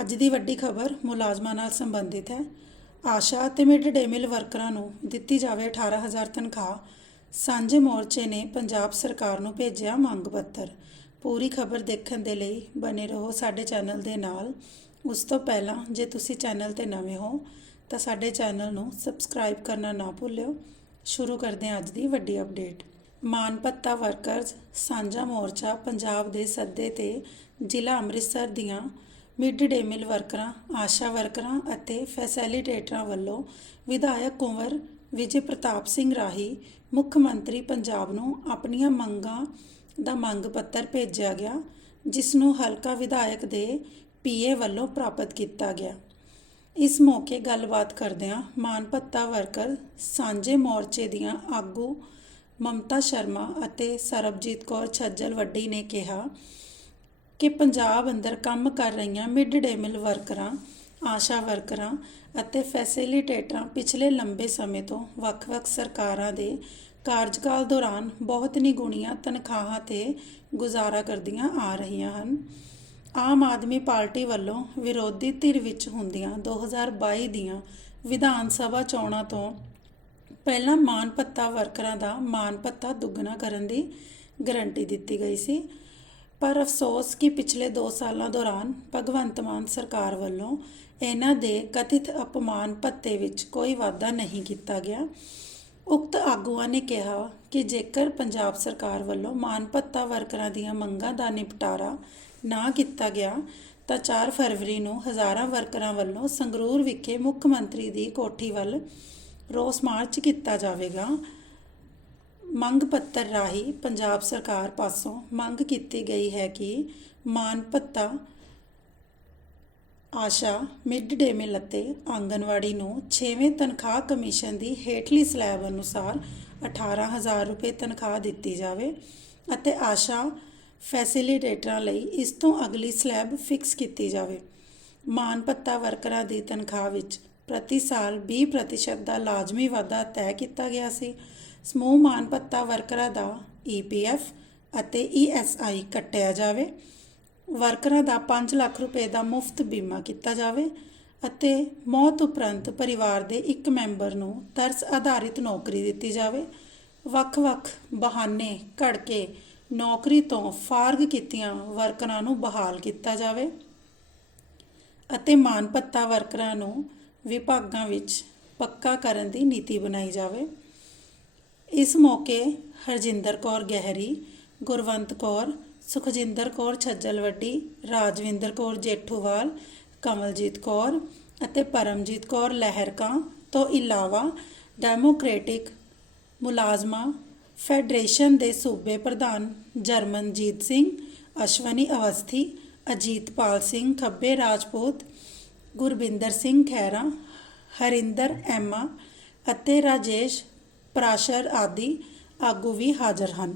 ਅੱਜ ਦੀ ਵੱਡੀ ਖਬਰ ਮੁਲਾਜ਼ਮਾਂ ਨਾਲ ਸੰਬੰਧਿਤ ਹੈ। ਆਸ਼ਾ ਅਤੇ ਮਿਡ ਡੇ ਮਿਲ ਵਰਕਰਾਂ ਨੂੰ ਦਿੱਤੀ ਜਾਵੇ 18000 ਤਨਖਾਹ। ਸਾਂਝੇ ਮੋਰਚੇ ਨੇ ਪੰਜਾਬ ਸਰਕਾਰ ਨੂੰ ਭੇਜਿਆ ਮੰਗ ਪੱਤਰ। ਪੂਰੀ ਖਬਰ ਦੇਖਣ ਦੇ ਲਈ ਬਨੇ ਰਹੋ ਸਾਡੇ ਚੈਨਲ ਦੇ ਨਾਲ। ਉਸ ਤੋਂ ਪਹਿਲਾਂ ਜੇ ਤੁਸੀਂ ਚੈਨਲ ਤੇ ਨਵੇਂ ਹੋ, ਤਾਂ ਸਾਡੇ ਚੈਨਲ ਨੂੰ ਸਬਸਕ੍ਰਾਈਬ ਕਰਨਾ ਨਾ ਭੁੱਲਿਓ। ਸ਼ੁਰੂ ਕਰਦੇ ਹਾਂ ਅੱਜ ਦੀ ਵੱਡੀ ਅਪਡੇਟ। ਮਾਨ ਭੱਤਾ ਵਰਕਰਜ਼ ਸਾਂਝਾ ਮੋਰਚਾ ਪੰਜਾਬ ਦੇ ਸੱਦੇ ਤੇ ਜ਼ਿਲ੍ਹਾ ਅੰਮ੍ਰਿਤਸਰ ਦੀਆਂ ਮਿਡ ਡੇ ਮੀਲ ਵਰਕਰਾਂ, ਆਸ਼ਾ ਵਰਕਰਾਂ ਅਤੇ ਫੈਸਿਲਿਟੇਟਰਾਂ ਵੱਲੋਂ ਵਿਧਾਇਕ ਕੁੰਵਰ ਵਿਜੇ ਪ੍ਰਤਾਪ ਸਿੰਘ ਰਾਹੀਂ, ਮੁੱਖ ਮੰਤਰੀ ਪੰਜਾਬ ਨੂੰ ਆਪਣੀਆਂ ਮੰਗਾਂ ਦਾ ਮੰਗ ਪੱਤਰ ਭੇਜਿਆ ਗਿਆ, ਜਿਸ ਨੂੰ ਹਲਕਾ ਵਿਧਾਇਕ ਦੇ ਪੀਏ ਵੱਲੋਂ ਪ੍ਰਾਪਤ ਕੀਤਾ ਗਿਆ। ਇਸ ਮੌਕੇ ਗੱਲਬਾਤ ਕਰਦਿਆਂ ਮਾਨ ਭੱਤਾ ਵਰਕਰ ਸਾਂਝੇ ਮੋਰਚੇ ਦੀਆਂ ਆਗੂ ਮਮਤਾ ਸ਼ਰਮਾ ਅਤੇ ਸਰਬਜੀਤ ਕੌਰ ਛੱਜਲ ਵੱਡੀ ਨੇ ਕਿਹਾ ਕਿ ਪੰਜਾਬ ਅੰਦਰ ਕੰਮ ਕਰ ਰਹੀਆਂ ਮਿਡ ਡੇ ਮਿਲ ਵਰਕਰਾਂ, ਆਸ਼ਾ ਵਰਕਰਾਂ ਅਤੇ ਫੈਸਿਲਿਟੇਟਰਾਂ ਪਿਛਲੇ ਲੰਬੇ ਸਮੇਂ ਤੋਂ ਵੱਖ-ਵੱਖ ਸਰਕਾਰਾਂ ਦੇ ਕਾਰਜਕਾਲ ਦੌਰਾਨ ਬਹੁਤ ਨਿਗੁਣੀਆਂ ਤਨਖਾਹਾਂ ਤੇ ਗੁਜ਼ਾਰਾ ਕਰਦੀਆਂ ਆ ਰਹੀਆਂ ਹਨ। ਆਮ ਆਦਮੀ ਪਾਰਟੀ ਵੱਲੋਂ ਵਿਰੋਧੀ ਧਿਰ ਵਿੱਚ ਹੁੰਦੀਆਂ 2022 ਦੀਆਂ ਵਿਧਾਨ ਸਭਾ ਚੋਣਾਂ ਤੋਂ ਪਹਿਲਾਂ ਮਾਨ ਭੱਤਾ ਵਰਕਰਾਂ ਦਾ ਮਾਨ ਭੱਤਾ ਦੁੱਗਣਾ ਕਰਨ ਦੀ ਗਰੰਟੀ ਦਿੱਤੀ ਗਈ ਸੀ। ਪਰ ਅਫਸੋਸ ਕਿ ਪਿਛਲੇ 2 ਸਾਲਾਂ ਦੌਰਾਨ ਭਗਵੰਤ ਮਾਨ ਸਰਕਾਰ ਵੱਲੋਂ ਇਹਨਾਂ ਦੇ ਕਥਿਤ ਅਪਮਾਨ ਭੱਤੇ ਵਿੱਚ ਕੋਈ ਵਾਧਾ ਨਹੀਂ ਕੀਤਾ ਗਿਆ। ਉਕਤ ਆਗੂਆਂ ਨੇ ਕਿਹਾ ਕਿ ਜੇਕਰ ਪੰਜਾਬ ਸਰਕਾਰ ਵੱਲੋਂ ਮਾਨ ਭੱਤਾ ਵਰਕਰਾਂ ਦੀਆਂ ਮੰਗਾਂ ਦਾ ਨਿਪਟਾਰਾ ਨਾ ਕੀਤਾ ਗਿਆ, ਤਾਂ 4 ਫਰਵਰੀ ਨੂੰ ਹਜ਼ਾਰਾਂ ਵਰਕਰਾਂ ਵੱਲੋਂ ਸੰਗਰੂਰ ਵਿਖੇ ਮੁੱਖ ਮੰਤਰੀ ਦੀ ਕੋਠੀ ਵੱਲ ਰੋਸ ਮਾਰਚ ਕੀਤਾ ਜਾਵੇਗਾ। ਮੰਗ ਪੱਤਰ ਰਾਹੀਂ ਪੰਜਾਬ ਸਰਕਾਰ ਪਾਸੋਂ ਮੰਗ ਕੀਤੀ ਗਈ ਹੈ ਕਿ ਮਾਨ ਭੱਤਾ ਆਸ਼ਾ, ਮਿਡ ਡੇ ਮਿਲ ਅਤੇ ਆਂਗਨਵਾੜੀ ਨੂੰ 6ਵੇਂ ਤਨਖਾਹ ਕਮਿਸ਼ਨ ਦੀ ਹੇਠਲੀ ਸਲੈਬ ਅਨੁਸਾਰ 18000 ਰੁਪਏ ਤਨਖਾਹ ਦਿੱਤੀ ਜਾਵੇ ਅਤੇ ਆਸ਼ਾ ਫੈਸਿਲਿਟੇਟਰਾਂ ਲਈ ਇਸ ਤੋਂ ਅਗਲੀ ਸਲੈਬ ਫਿਕਸ ਕੀਤੀ ਜਾਵੇ। ਮਾਨ ਭੱਤਾ ਵਰਕਰਾਂ ਦੀ ਤਨਖਾਹ ਵਿੱਚ ਪ੍ਰਤੀ ਸਾਲ 20% ਦਾ ਲਾਜ਼ਮੀ ਵਾਧਾ ਤੈਅ ਕੀਤਾ ਗਿਆ ਸੀ। ਸਮੂਹ ਮਾਨ ਭੱਤਾ ਵਰਕਰਾਂ ਦਾ ਈਪੀਐਫ ਅਤੇ ਈਐਸਆਈ ਕੱਟਿਆ ਜਾਵੇ। ਵਰਕਰਾਂ ਦਾ 5 ਲੱਖ ਰੁਪਏ ਦਾ ਮੁਫਤ ਬੀਮਾ ਕੀਤਾ ਜਾਵੇ ਅਤੇ ਮੌਤ ਉਪਰੰਤ ਪਰਿਵਾਰ ਦੇ ਇੱਕ ਮੈਂਬਰ ਨੂੰ ਤਰਸ ਆਧਾਰਿਤ ਨੌਕਰੀ ਦਿੱਤੀ ਜਾਵੇ। ਵੱਖ-ਵੱਖ ਬਹਾਨੇ ਘੜ ਕੇ ਨੌਕਰੀ ਤੋਂ ਫਾਰਗ ਕੀਤੀਆਂ ਵਰਕਰਾਂ ਨੂੰ ਬਹਾਲ ਕੀਤਾ ਜਾਵੇ ਅਤੇ ਮਾਨ ਭੱਤਾ ਵਰਕਰਾਂ ਨੂੰ ਵਿਭਾਗਾਂ ਵਿੱਚ ਪੱਕਾ ਕਰਨ ਦੀ ਨੀਤੀ ਬਣਾਈ ਜਾਵੇ। ਇਸ ਮੌਕੇ ਹਰਜਿੰਦਰ ਕੌਰ ਗਹਿਰੀ, ਗੁਰਵੰਤ ਕੌਰ, ਸੁਖਜਿੰਦਰ ਕੌਰ ਛੱਜਲਵੱਡੀ, ਰਾਜਵਿੰਦਰ ਕੌਰ ਜੇਠੂਵਾਲ, ਕਮਲਜੀਤ ਕੌਰ ਅਤੇ ਪਰਮਜੀਤ ਕੌਰ ਲਹਿਰਕਾਂ ਤੋਂ ਇਲਾਵਾ ਡੈਮੋਕ੍ਰੈਟਿਕ ਮੁਲਾਜ਼ਮਾ, ਫੈਡਰੇਸ਼ਨ ਦੇ ਸੂਬੇ ਪ੍ਰਧਾਨ ਜਰਮਨਜੀਤ ਸਿੰਘ, ਅਸ਼ਵਨੀ ਅਵਸਥੀ, ਅਜੀਤਪਾਲ ਸਿੰਘ ਖੱਬੇ ਰਾਜਪੂਤ ਗੁਰਬਿੰਦਰ ਸਿੰਘ ਖਹਿਰਾ ਹਰਿੰਦਰ ਐਮਾ ਅਤੇ ਰਾਜੇਸ਼ ਪਰਾਸ਼ਰ ਆਦਿ ਆਗੂ ਵੀ ਹਾਜ਼ਰ ਹਨ।